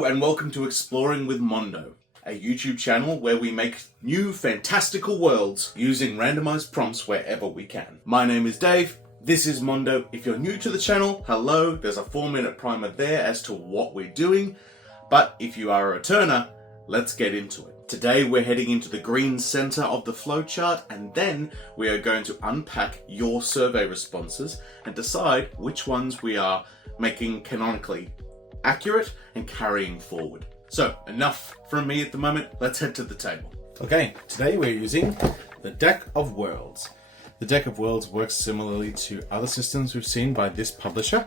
Hello and welcome to Exploring with Mondo, a YouTube channel where we make new fantastical worlds using randomized prompts wherever we can. My name is Dave, this is Mondo. If you're new to the channel, hello, there's a 4-minute primer there as to what we're doing, but if you are a returner, let's get into it. Today we're heading into the green center of the flowchart, and then we are going to unpack your survey responses and decide which ones we are making canonically accurate and carrying forward. So enough from me at the moment, let's head to the table. Okay, today we're using the Deck of Worlds. The Deck of Worlds works similarly to other systems we've seen by this publisher,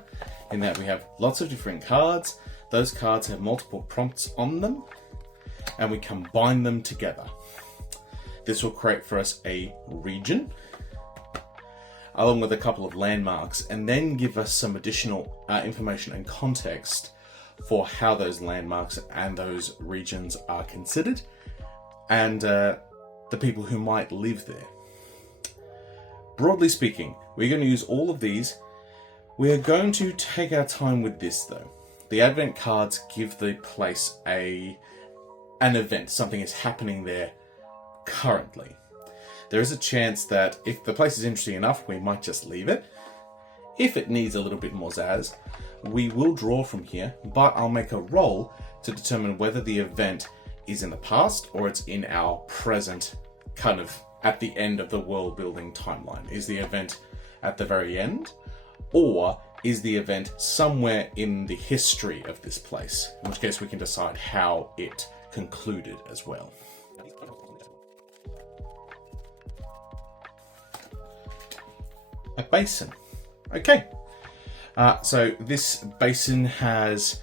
in that we have lots of different cards. Those cards have multiple prompts on them, and we combine them together. This will create for us a region, along with a couple of landmarks, and then give us some additional information and context for how those landmarks and those regions are considered, and the people who might live there. Broadly speaking, we're going to use all of these. We're going to take our time with this though. The Advent cards give the place an event, something is happening there currently. There is a chance that if the place is interesting enough, we might just leave it. If it needs a little bit more zazz, we will draw from here, but I'll make a roll to determine whether the event is in the past or it's in our present, kind of at the end of the world building timeline. Is the event at the very end, or is the event somewhere in the history of this place? In which case we can decide how it concluded as well. A basin. Okay. So this basin has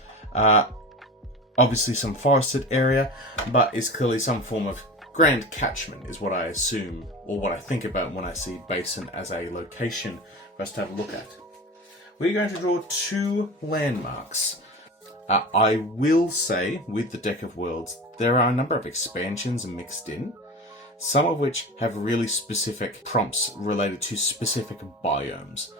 obviously some forested area, but is clearly some form of grand catchment is what I assume, or what I think about when I see basin as a location for us to have a look at. We're going to draw 2 landmarks. I will say, with the Deck of Worlds, there are a number of expansions mixed in, some of which have really specific prompts related to specific biomes.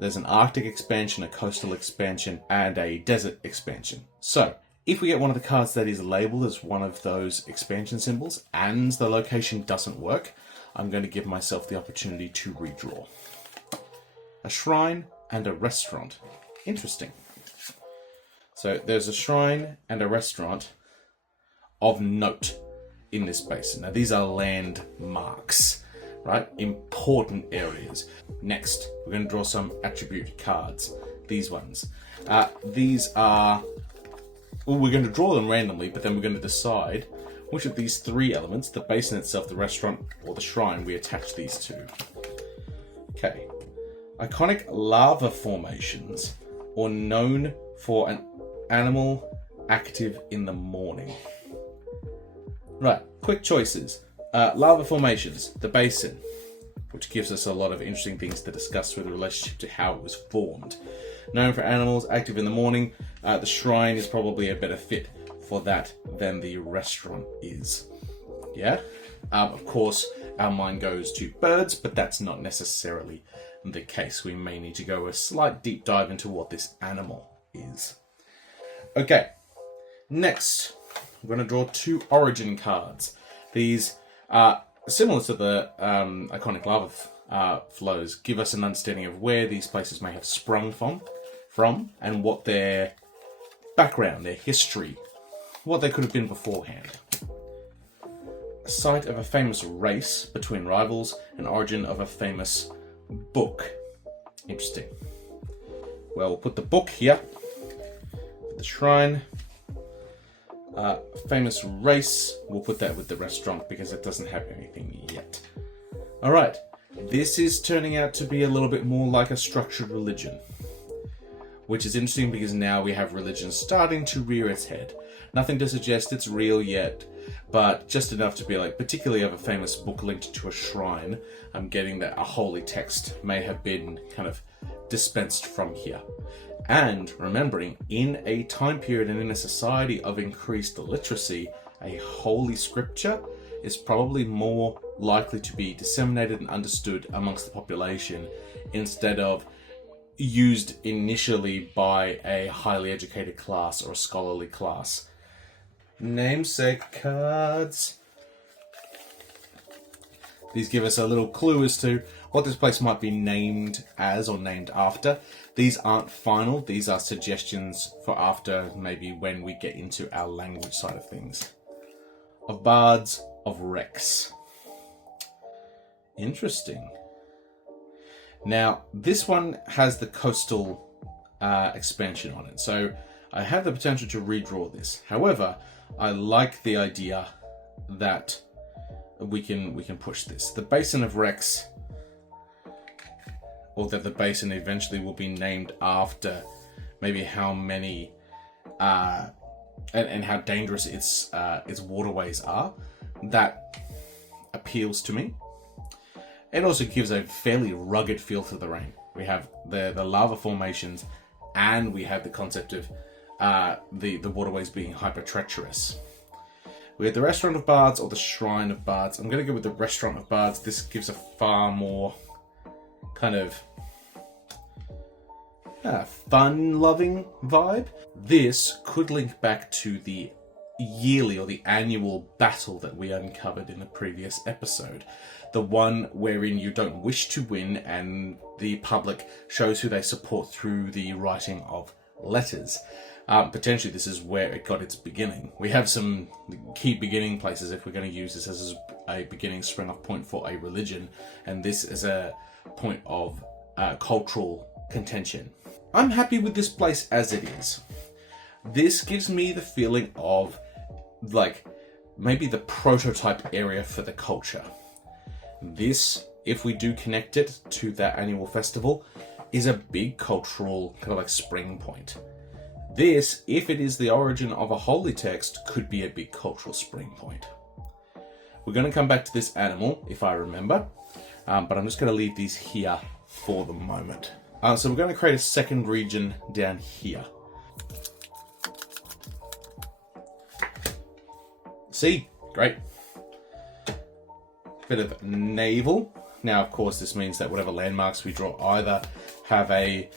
There's an Arctic expansion, a coastal expansion, and a desert expansion. So, if we get one of the cards that is labeled as one of those expansion symbols, and the location doesn't work, I'm going to give myself the opportunity to redraw. A shrine and a restaurant. Interesting. So there's a shrine and a restaurant of note in this basin. Now these are landmarks, right? Important areas. Next, we're going to draw some attribute cards. These ones. We're going to draw them randomly, but then we're going to decide which of these 3 elements, the basin itself, the restaurant, or the shrine, we attach these to. Okay. Iconic lava formations, or known for an animal active in the morning. Right, quick choices. Lava formations, the basin, which gives us a lot of interesting things to discuss with the relationship to how it was formed. Known for animals active in the morning, the shrine is probably a better fit for that than the restaurant is. Yeah? Of course, our mind goes to birds, but that's not necessarily the case. We may need to go a slight deep dive into what this animal is. Okay, next, I'm going to draw 2 origin cards. These are similar to the iconic lava flows, give us an understanding of where these places may have sprung from, and what their background, their history, what they could have been beforehand. A site of a famous race between rivals, an origin of a famous book. Interesting. Well, we'll put the book here. The shrine. Famous race. We'll put that with the restaurant because it doesn't have anything yet. Alright. This is turning out to be a little bit more like a structured religion, which is interesting because now we have religion starting to rear its head. Nothing to suggest it's real yet, but just enough to be like, particularly of a famous book linked to a shrine, I'm getting that a holy text may have been kind of dispensed from here. And remembering, in a time period and in a society of increased literacy, a holy scripture is probably more likely to be disseminated and understood amongst the population instead of used initially by a highly educated class or a scholarly class namesake cards. These give us a little clue as to what this place might be named as or named after. These aren't final, these are suggestions for after, maybe when we get into our language side of things. Of Bards of Rex. Interesting. Now, this one has the coastal expansion on it, so I have the potential to redraw this. However, I like the idea that we can push this. The Basin of Rex, or that the basin eventually will be named after maybe how many and how dangerous its waterways are. That appeals to me. It also gives a fairly rugged feel to the rain. We have the lava formations, and we have the concept of the waterways being hyper treacherous. We have the Restaurant of Bards or the Shrine of Bards. I'm going to go with the Restaurant of Bards. This gives a far more kind of fun-loving vibe. This could link back to the yearly or the annual battle that we uncovered in the previous episode. The one wherein you don't wish to win and the public shows who they support through the writing of letters. Potentially this is where it got its beginning. We have some key beginning places if we're going to use this as a beginning spring-off point for a religion, and this is a point of cultural contention. I'm happy with this place as it is. This gives me the feeling of like maybe the prototype area for the culture. This, if we do connect it to that annual festival, is a big cultural kind of like spring point. This, if it is the origin of a holy text, could be a big cultural spring point. We're going to come back to this animal, if I remember, but I'm just going to leave these here for the moment. So we're going to create a second region down here. See? Great. Bit of naval. Now, of course, this means that whatever landmarks we draw either have a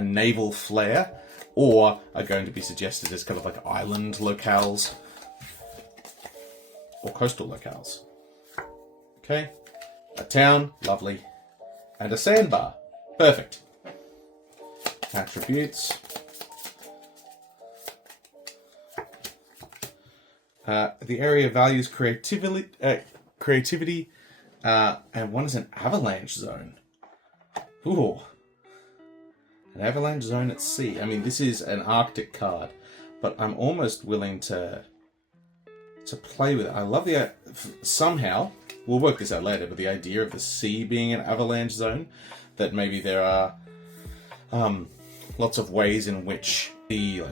naval flair or are going to be suggested as kind of like island locales or coastal locales. Okay. A town, lovely. And a sandbar. Perfect. Attributes. The area values creativity, and one is an avalanche zone. Ooh. An avalanche zone at sea. I mean, this is an Arctic card, but I'm almost willing to play with it. I love the... somehow, we'll work this out later, but the idea of the sea being an avalanche zone, that maybe there are lots of ways in which the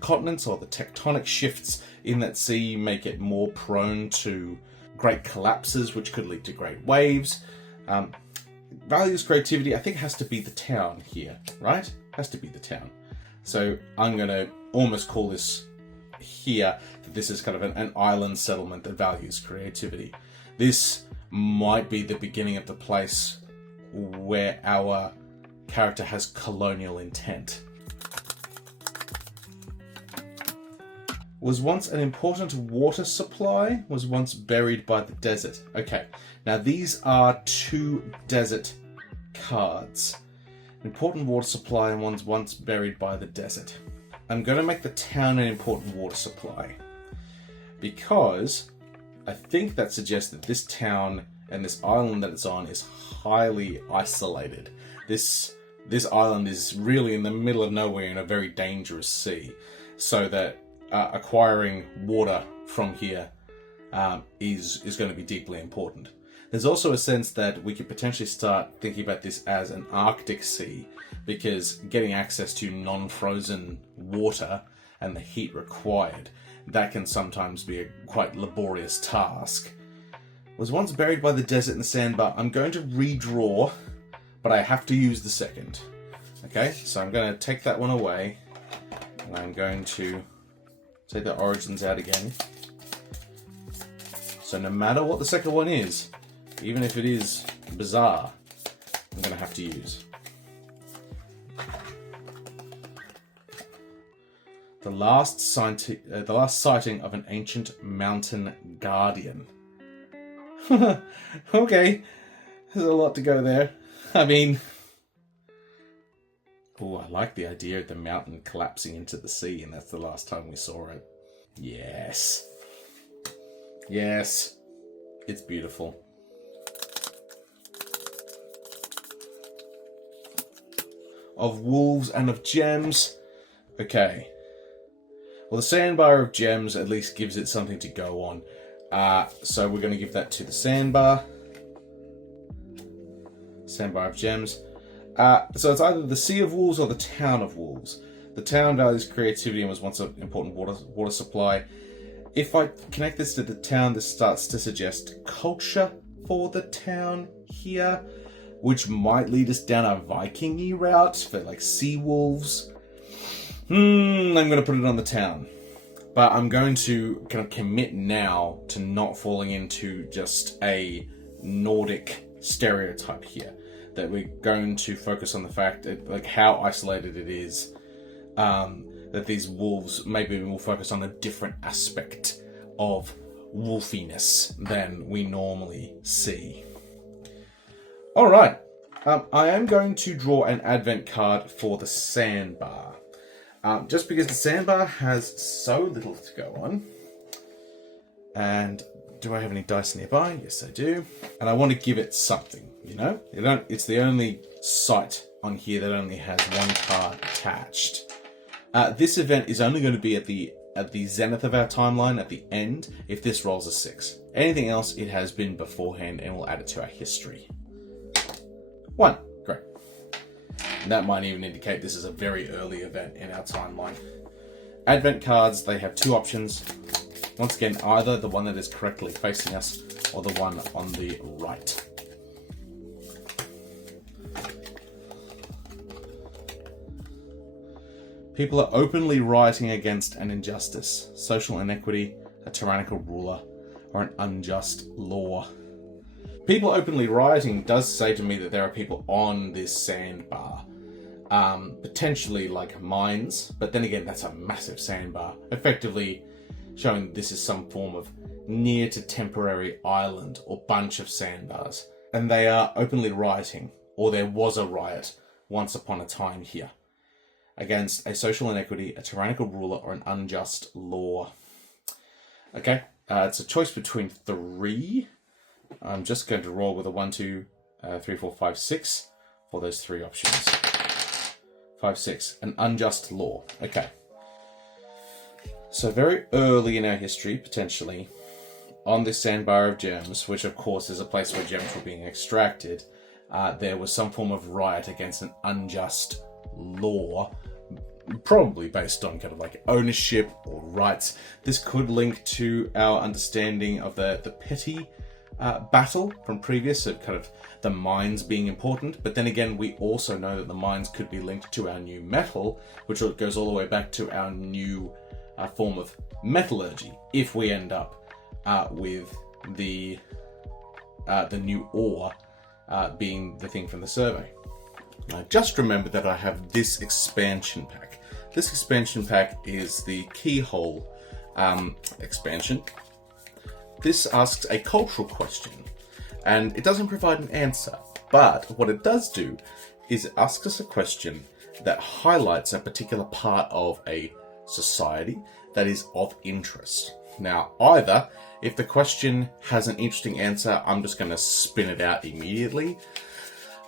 continents or the tectonic shifts in that sea make it more prone to great collapses, which could lead to great waves. Values creativity, I think, has to be the town here, right? Has to be the town. So I'm going to almost call this here that this is kind of an island settlement that values creativity. This might be the beginning of the place where our character has colonial intent. Was once an important water supply, was once buried by the desert. Okay, now these are two desert cards. An important water supply and one's once buried by the desert. I'm going to make the town an important water supply because I think that suggests that this town and this island that it's on is highly isolated. This island is really in the middle of nowhere in a very dangerous sea, so that acquiring water from here is going to be deeply important. There's also a sense that we could potentially start thinking about this as an Arctic sea, because getting access to non-frozen water and the heat required, that can sometimes be a quite laborious task. Was once buried by the desert in the sandbar. I'm going to redraw, but I have to use the second. Okay, so I'm going to take that one away, and I'm going to take the origins out again. So no matter what the second one is, even if it is bizarre, I'm going to have to use. The last sighting of an ancient mountain guardian. Okay, there's a lot to go there. I mean, oh, I like the idea of the mountain collapsing into the sea, and that's the last time we saw it. Yes. Yes. It's beautiful. Of wolves and of gems. Okay. Well, the sandbar of gems at least gives it something to go on. So we're going to give that to the sandbar. Sandbar of gems. So it's either the Sea of Wolves or the Town of Wolves. The town values creativity and was once an important water supply. If I connect this to the town, this starts to suggest culture for the town here, which might lead us down a Viking-y route for like sea wolves. I'm going to put it on the town. But I'm going to kind of commit now to not falling into just a Nordic stereotype here. That we're going to focus on the fact that, like, how isolated it is. That these wolves, maybe we'll focus on a different aspect of wolfiness than we normally see. Alright, I am going to draw an advent card for the sandbar. Just because the sandbar has so little to go on. And do I have any dice nearby? Yes, I do. And I want to give it something, you know? It's the only site on here that only has one card attached. This event is only going to be at the zenith of our timeline, at the end, if this rolls a 6. Anything else, it has been beforehand, and we'll add it to our history. 1. Great. And that might even indicate this is a very early event in our timeline. Advent cards, they have 2 options. Once again, either the one that is correctly facing us or the one on the right. People are openly rioting against an injustice, social inequity, a tyrannical ruler, or an unjust law. People openly rioting does say to me that there are people on this sandbar. Potentially like mines, but then again, that's a massive sandbar. Effectively showing this is some form of near to temporary island or bunch of sandbars. And they are openly rioting, or there was a riot once upon a time here, against a social inequity, a tyrannical ruler, or an unjust law. Okay, it's a choice between 3. I'm just going to roll with a 1, 2, 3, 4, 5, 6 for those 3 options. 5, 6, an unjust law. Okay. So very early in our history, potentially, on this sandbar of gems, which of course is a place where gems were being extracted, there was some form of riot against an unjust law, probably based on kind of like ownership or rights. This could link to our understanding of the petty battle from previous, so kind of the mines being important. But then again, we also know that the mines could be linked to our new metal, which goes all the way back to our new form of metallurgy, if we end up with the new ore being the thing from the survey. Now, just remember that I have this expansion pack. This expansion pack is the Keyhole expansion. This asks a cultural question, and it doesn't provide an answer, but what it does do is it asks us a question that highlights a particular part of a society that is of interest. Now, either if the question has an interesting answer, I'm just going to spin it out immediately.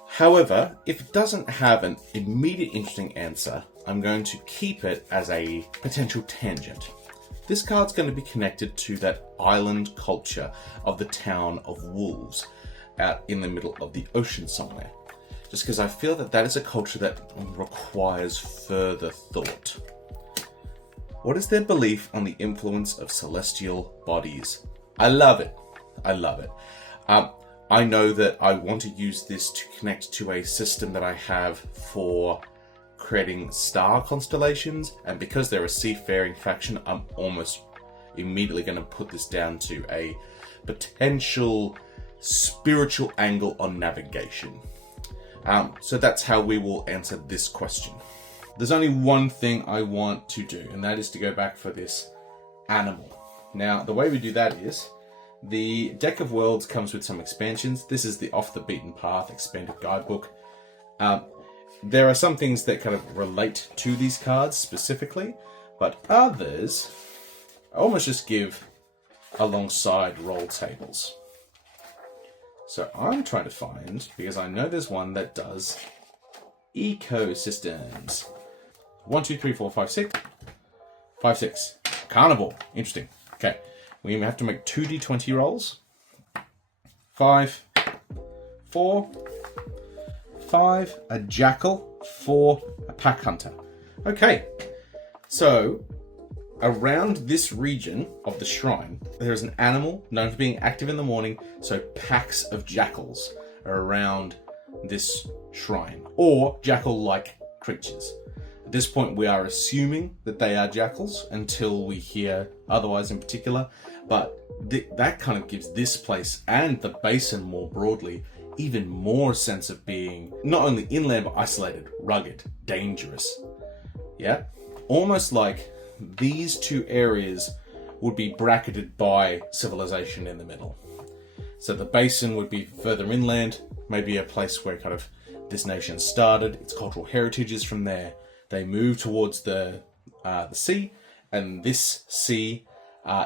However, if it doesn't have an immediate interesting answer, I'm going to keep it as a potential tangent. This card's going to be connected to that island culture of the town of wolves out in the middle of the ocean somewhere. Just because I feel that that is a culture that requires further thought. What is their belief on the influence of celestial bodies? I love it. I love it. I know that I want to use this to connect to a system that I have for creating star constellations, and because they're a seafaring faction, I'm almost immediately going to put this down to a potential spiritual angle on navigation. So that's how we will answer this question. there's only one thing I want to do, and that is to go back for this animal. Now, the way we do that is, the Deck of Worlds comes with some expansions. This is the Off the Beaten Path expanded guidebook. There are some things that kind of relate to these cards specifically, but others almost just give alongside roll tables. So I'm trying to find, because I know there's one that does ecosystems. 1, 2, 3, 4, 5, 6. 5, 6. Carnivore. Interesting. Okay. We have to make 2d20 rolls. 5, 4, 5, a jackal, 4, a pack hunter. Okay. So, around this region of the shrine, there is an animal known for being active in the morning, so packs of jackals are around this shrine, or jackal-like creatures. At this point, we are assuming that they are jackals until we hear otherwise in particular, but that kind of gives this place and the basin more broadly even more sense of being not only inland but isolated, rugged, dangerous. Yeah? Almost like these two areas would be bracketed by civilization in the middle. So the basin would be further inland, maybe a place where kind of this nation started, its cultural heritage is from there. They move towards the sea, and this sea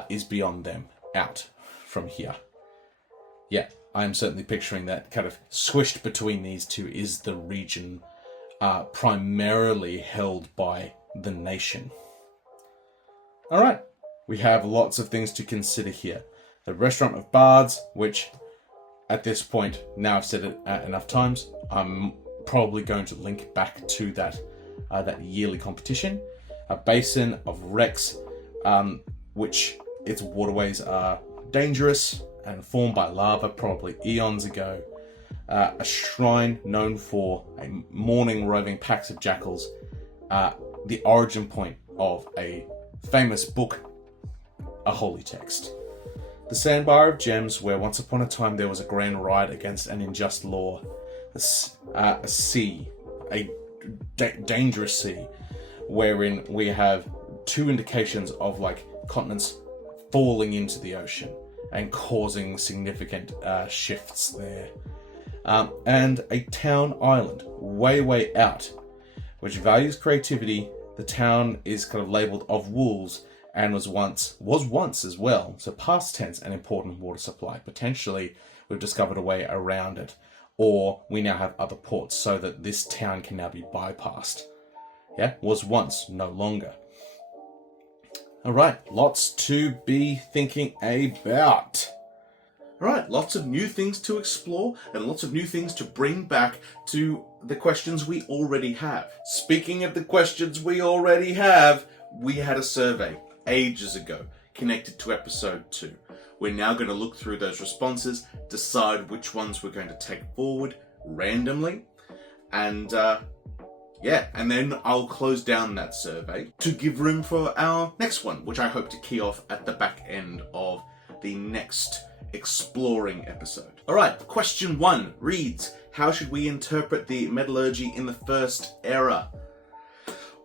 is beyond them, out from here. Yeah, I'm certainly picturing that kind of squished between these two is the region primarily held by the nation. All right, we have lots of things to consider here. The Restaurant of Bards, which at this point, now I've said it enough times, I'm probably going to link back to that yearly competition. A Basin of Rex, which its waterways are dangerous and formed by lava probably eons ago. A shrine known for a morning roving packs of jackals. The origin point of a famous book, a holy text. The Sandbar of Gems, where once upon a time there was a grand riot against an unjust law. A sea, a dangerous sea, wherein we have two indications of like continents falling into the ocean and causing significant shifts there. And a town island, way out, which values creativity. The town is kind of labelled of wolves and was once as well, so past tense, an important water supply. Potentially we've discovered a way around it, or we now have other ports so that this town can now be bypassed. Yeah, was once, no longer. Alright, lots to be thinking about. Alright, lots of new things to explore and lots of new things to bring back to the questions we already have. Speaking of the questions we already have, we had a survey ages ago connected to episode 2. We're now going to look through those responses, decide which ones we're going to take forward randomly, and and then I'll close down that survey to give room for our next one, which I hope to key off at the back end of the next exploring episode. Alright, question 1 reads, how should we interpret the metallurgy in the First Era?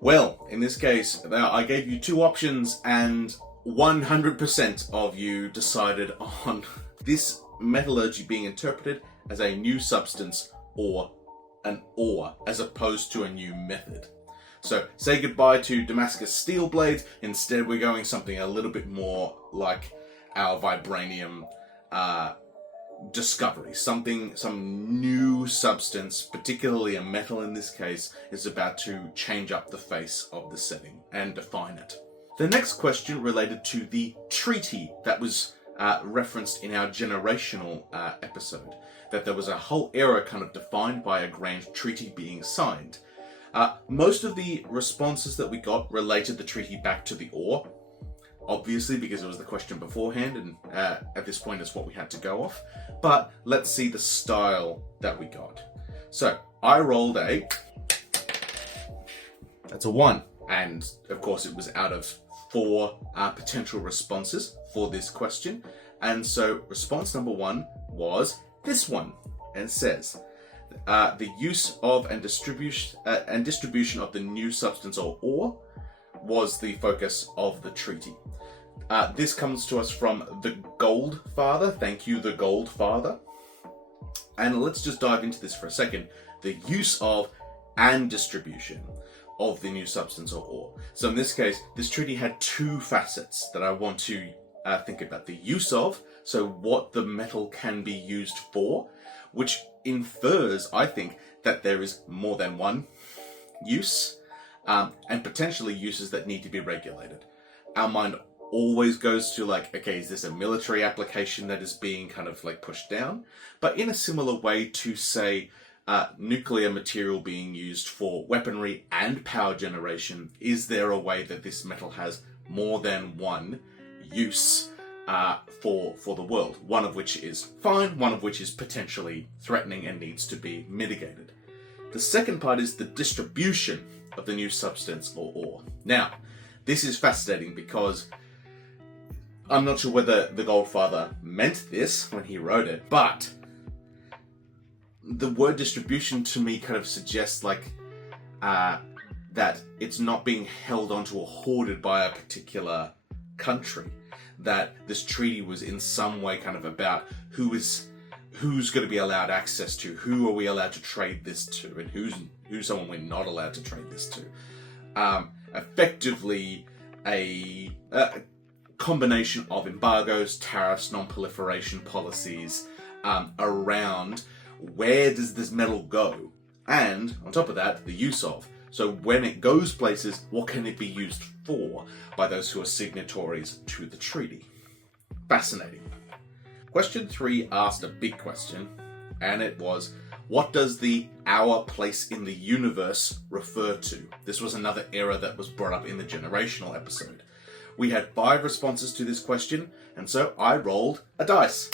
Well, in this case, I gave you two options and 100% of you decided on this metallurgy being interpreted as a new substance or an ore as opposed to a new method. So say goodbye to Damascus steel blades. Instead, we're going something a little bit more like our vibranium discovery. Some new substance, particularly a metal in this case, is about to change up the face of the setting and define it. The next question related to the treaty that was referenced in our generational episode, that there was a whole era kind of defined by a grand treaty being signed. Most of the responses that we got related the treaty back to the ore, obviously because it was the question beforehand, and at this point it's what we had to go off. But let's see the style that we got. So I rolled that's a 1, and of course it was out of 4 potential responses for this question, and so response number 1 was this one, and it says, the use of and distribution of the new substance or ore was the focus of the treaty. This comes to us from the Gold Father. Thank you, the Gold Father. And let's just dive into this for a second. The use of and distribution of the new substance or ore. So in this case, this treaty had two facets that I want to think about. The use of, so what the metal can be used for, which infers, I think, that there is more than one use, and potentially uses that need to be regulated. Our mind always goes to like, okay, is this a military application that is being kind of like pushed down? But in a similar way to, say, nuclear material being used for weaponry and power generation, is there a way that this metal has more than one use for the world? One of which is fine, one of which is potentially threatening and needs to be mitigated. The second part is the distribution of the new substance or ore. Now, this is fascinating because I'm not sure whether the Goldfather meant this when he wrote it, but the word distribution to me kind of suggests like that it's not being held onto or hoarded by a particular country. That this treaty was in some way kind of about who's going to be allowed access to, who are we allowed to trade this to, and who's someone we're not allowed to trade this to. Effectively, a combination of embargoes, tariffs, non-proliferation policies around where does this metal go, and on top of that, the use of. So when it goes places, what can it be used for by those who are signatories to the treaty? Fascinating. Question 3 asked a big question, and it was, what does the our place in the universe refer to? This was another error that was brought up in the generational episode. We had 5 responses to this question, and so I rolled a dice.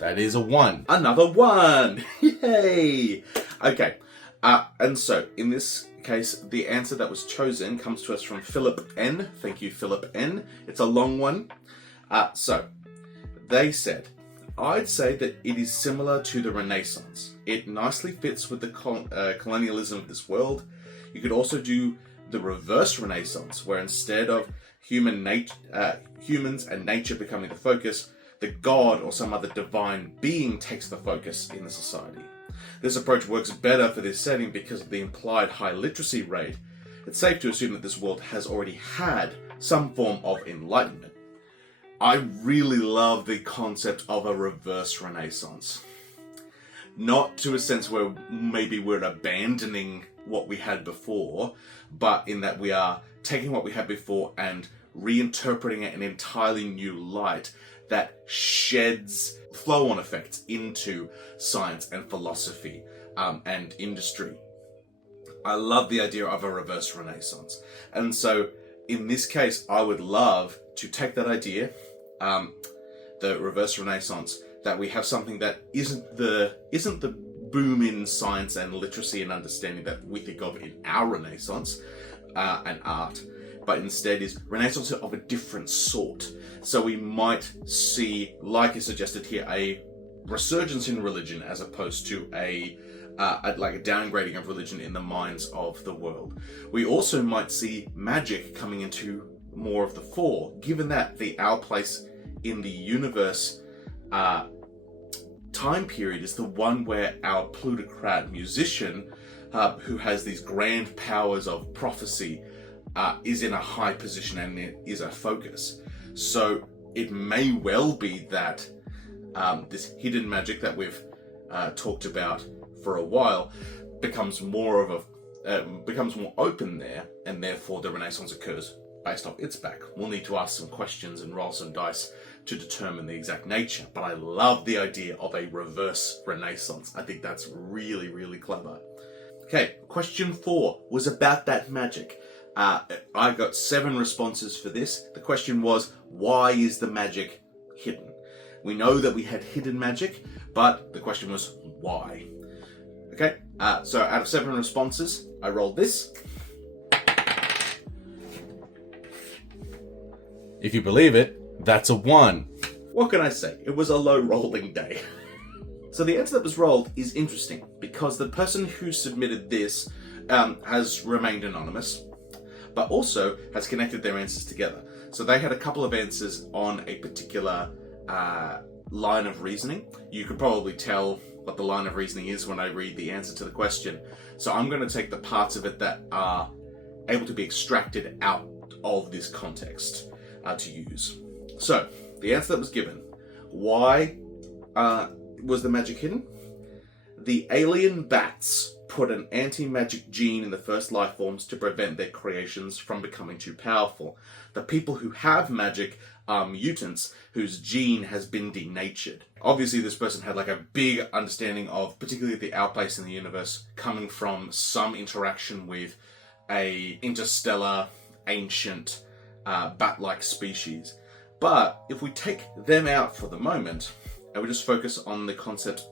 That is a 1. Another 1! Yay! Okay, and so in this case, the answer that was chosen comes to us from Philip N. Thank you, Philip N. It's a long one. So, they said, I'd say that it is similar to the Renaissance. It nicely fits with the colonialism of this world. You could also do the reverse Renaissance, where instead of humans and nature becoming the focus, the god or some other divine being takes the focus in the society. This approach works better for this setting because of the implied high literacy rate. It's safe to assume that this world has already had some form of enlightenment. I really love the concept of a reverse Renaissance. Not to a sense where maybe we're abandoning what we had before, but in that we are taking what we had before and reinterpreting it in an entirely new light that sheds flow-on effects into science and philosophy and industry. I love the idea of a reverse Renaissance. And so in this case, I would love to take that idea, the reverse Renaissance, that we have something that isn't the boom in science and literacy and understanding that we think of in our Renaissance and art, but instead is Renaissance of a different sort. So we might see, like is suggested here, a resurgence in religion as opposed to a downgrading of religion in the minds of the world. We also might see magic coming into more of the fore, given that our place in the universe time period is the one where our plutocrat musician, who has these grand powers of prophecy, is in a high position and it is a focus. So it may well be that this hidden magic that we've talked about for a while becomes more open there, and therefore the Renaissance occurs based off its back. We'll need to ask some questions and roll some dice to determine the exact nature, but I love the idea of a reverse Renaissance. I think that's really, really clever. Okay, question 4 was about that magic. I got 7 responses for this. The question was, why is the magic hidden? We know that we had hidden magic, but the question was, why? Okay, so out of 7 responses, I rolled this. If you believe it, that's a 1. What can I say? It was a low rolling day. So the answer that was rolled is interesting because the person who submitted this has remained anonymous, but also has connected their answers together. So they had a couple of answers on a particular line of reasoning. You could probably tell what the line of reasoning is when I read the answer to the question. So I'm going to take the parts of it that are able to be extracted out of this context to use. So the answer that was given: why was the magic hidden? The alien bats put an anti-magic gene in the first life forms to prevent their creations from becoming too powerful. The people who have magic are mutants whose gene has been denatured. Obviously, this person had like a big understanding of, particularly the outplace in the universe, coming from some interaction with a interstellar, ancient, bat-like species. But if we take them out for the moment, and we just focus on the concept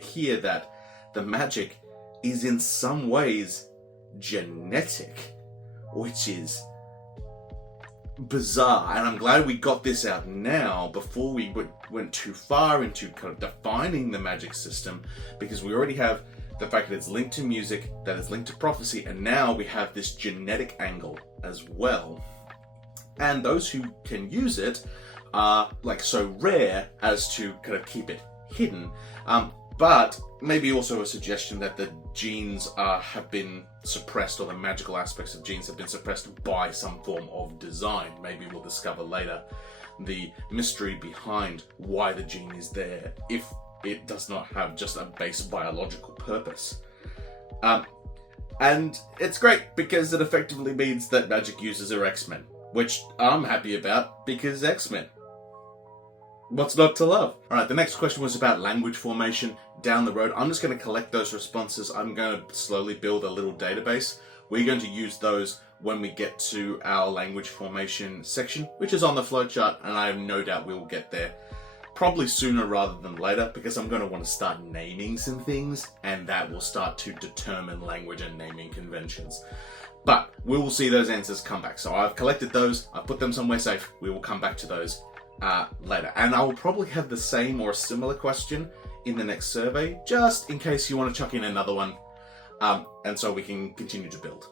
here that the magic is in some ways genetic, which is bizarre. And I'm glad we got this out now before we went too far into kind of defining the magic system, because we already have the fact that it's linked to music, that it's linked to prophecy, and now we have this genetic angle as well. And those who can use it are like so rare as to kind of keep it hidden. But maybe also a suggestion that the genes have been suppressed, or the magical aspects of genes have been suppressed by some form of design. Maybe we'll discover later the mystery behind why the gene is there, if it does not have just a base biological purpose. And it's great because it effectively means that magic users are X-Men, which I'm happy about because X-Men. What's not to love? Alright, the next question was about language formation down the road. I'm just going to collect those responses. I'm going to slowly build a little database. We're going to use those when we get to our language formation section, which is on the flowchart, and I have no doubt we will get there probably sooner rather than later, because I'm going to want to start naming some things, and that will start to determine language and naming conventions. But we will see those answers come back. So I've collected those, I've put them somewhere safe. We will come back to those later. And I will probably have the same or a similar question in the next survey, just in case you want to chuck in another one, and so we can continue to build.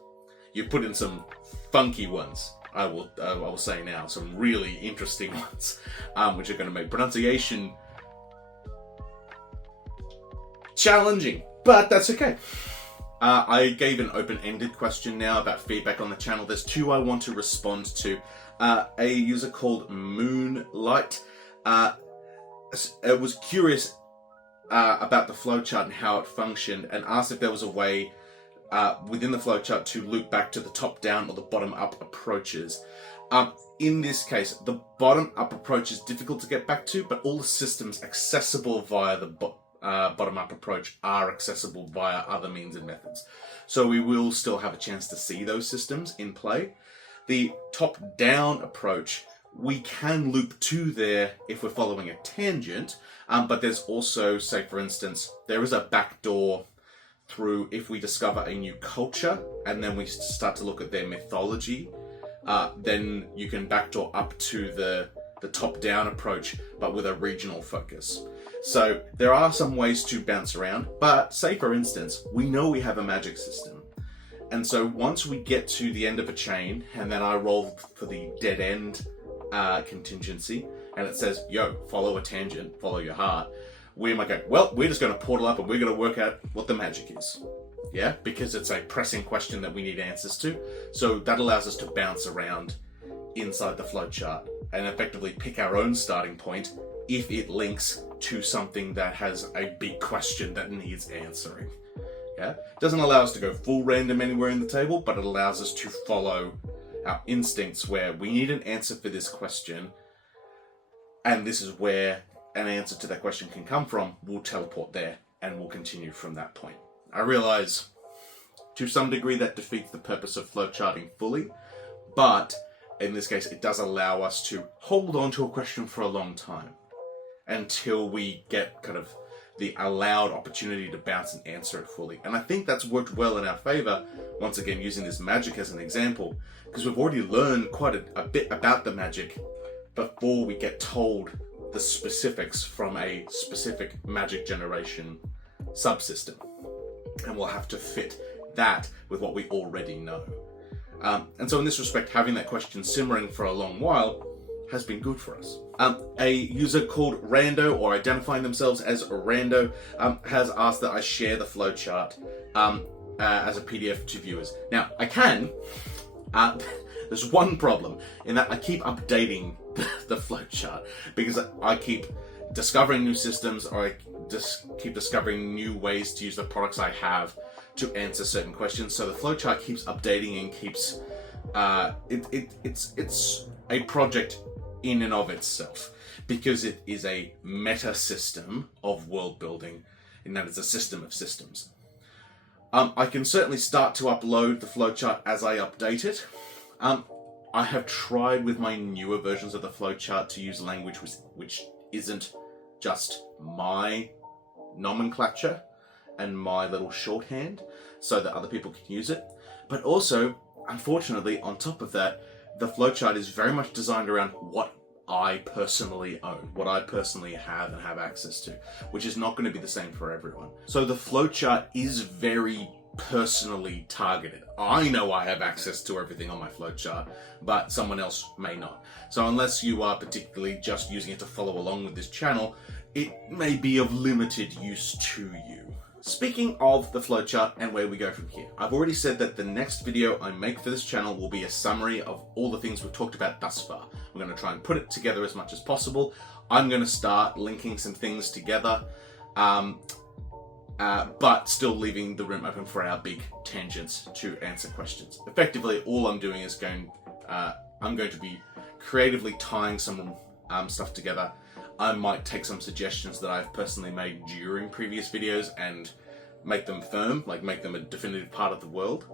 You've put in some funky ones, I will say now, some really interesting ones, which are going to make pronunciation challenging, but that's okay. I gave an open-ended question now about feedback on the channel. There's two I want to respond to. A user called Moonlight was curious about the flowchart and how it functioned, and asked if there was a way within the flowchart to loop back to the top-down or the bottom-up approaches. In this case, the bottom-up approach is difficult to get back to, but all the systems accessible via the bottom-up approach are accessible via other means and methods. So we will still have a chance to see those systems in play. The top-down approach, we can loop to there if we're following a tangent, but there's also, say for instance, there is a backdoor through if we discover a new culture and then we start to look at their mythology, then you can backdoor up to the top-down approach, but with a regional focus. So there are some ways to bounce around, but say for instance, we know we have a magic system. And so once we get to the end of a chain, and then I roll for the dead end contingency, and it says, yo, follow a tangent, follow your heart, we might go, well, we're just going to portal up and we're going to work out what the magic is. Yeah, because it's a pressing question that we need answers to. So that allows us to bounce around inside the flowchart and effectively pick our own starting point if it links to something that has a big question that needs answering. Yeah, it doesn't allow us to go full random anywhere in the table, but it allows us to follow our instincts where we need an answer for this question, and this is where an answer to that question can come from. We'll teleport there and we'll continue from that point. I realize to some degree that defeats the purpose of flowcharting fully, but in this case it does allow us to hold on to a question for a long time until we get kind of the allowed opportunity to bounce and answer it fully. And I think that's worked well in our favor, once again using this magic as an example, because we've already learned quite a bit about the magic before we get told the specifics from a specific magic generation subsystem. And we'll have to fit that with what we already know. And so in this respect, having that question simmering for a long while has been good for us. A user called Rando, or identifying themselves as Rando, has asked that I share the flowchart as a PDF to viewers. Now, I can. There's one problem in that I keep updating the flowchart because I keep discovering new systems, or I just keep discovering new ways to use the products I have to answer certain questions. So the flowchart keeps updating and keeps it's a project in and of itself, because it is a meta system of world building, in that it's a system of systems. I can certainly start to upload the flowchart as I update it. I have tried with my newer versions of the flowchart to use language which isn't just my nomenclature and my little shorthand, so that other people can use it. But also, unfortunately, on top of that, the flowchart is very much designed around what I personally own, what I personally have and have access to, which is not going to be the same for everyone. So the flowchart is very personally targeted. I know I have access to everything on my flowchart, but someone else may not. So unless you are particularly just using it to follow along with this channel, it may be of limited use to you. Speaking of the flowchart and where we go from here, I've already said that the next video I make for this channel will be a summary of all the things we've talked about thus far. We're going to try and put it together as much as possible. I'm going to start linking some things together, but still leaving the room open for our big tangents to answer questions. Effectively, all I'm doing is I'm going to be creatively tying some stuff together. I might take some suggestions that I've personally made during previous videos and make them firm, like make them a definitive part of the world.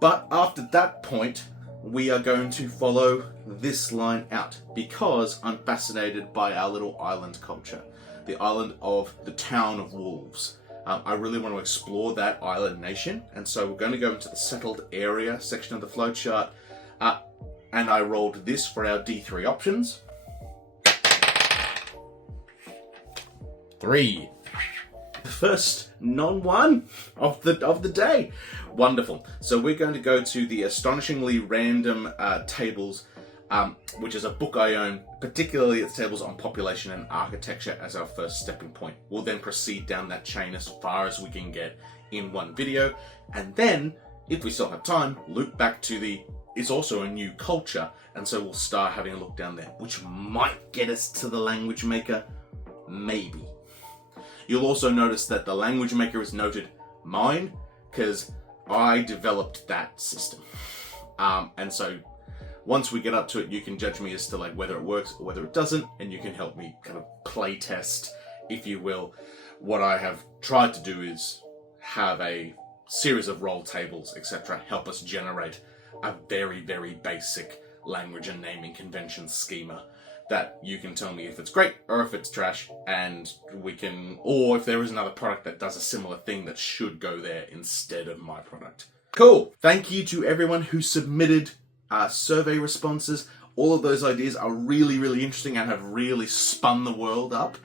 But after that point, we are going to follow this line out, because I'm fascinated by our little island culture, the island of the Town of Wolves. I really want to explore that island nation, and so we're going to go into the settled area section of the flowchart, and I rolled this for our D3 options. 3. The first non-one of the day. Wonderful. So we're going to go to the Astonishingly Random Tables, which is a book I own, particularly its tables on population and architecture as our first stepping point. We'll then proceed down that chain as far as we can get in one video, and then, if we still have time, loop back to it's also a new culture, and so we'll start having a look down there, which might get us to the language maker, maybe. You'll also notice that the language maker is noted mine, because I developed that system. And so once we get up to it, you can judge me as to like whether it works or whether it doesn't, and you can help me kind of play test, if you will. What I have tried to do is have a series of roll tables, etc., help us generate a very, very basic language and naming convention schema that you can tell me if it's great or if it's trash, and we can, or if there is another product that does a similar thing that should go there instead of my product. Cool. Thank you to everyone who submitted survey responses. All of those ideas are really, really interesting and have really spun the world up.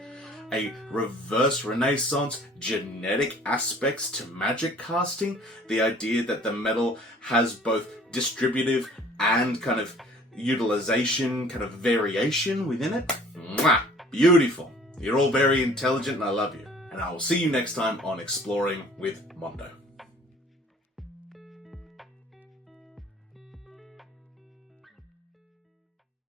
A reverse renaissance, genetic aspects to magic casting, the idea that the metal has both distributive and kind of utilization, kind of variation within it. Mwah! Beautiful. You're all very intelligent and I love you. And I will see you next time on Exploring with Mondo.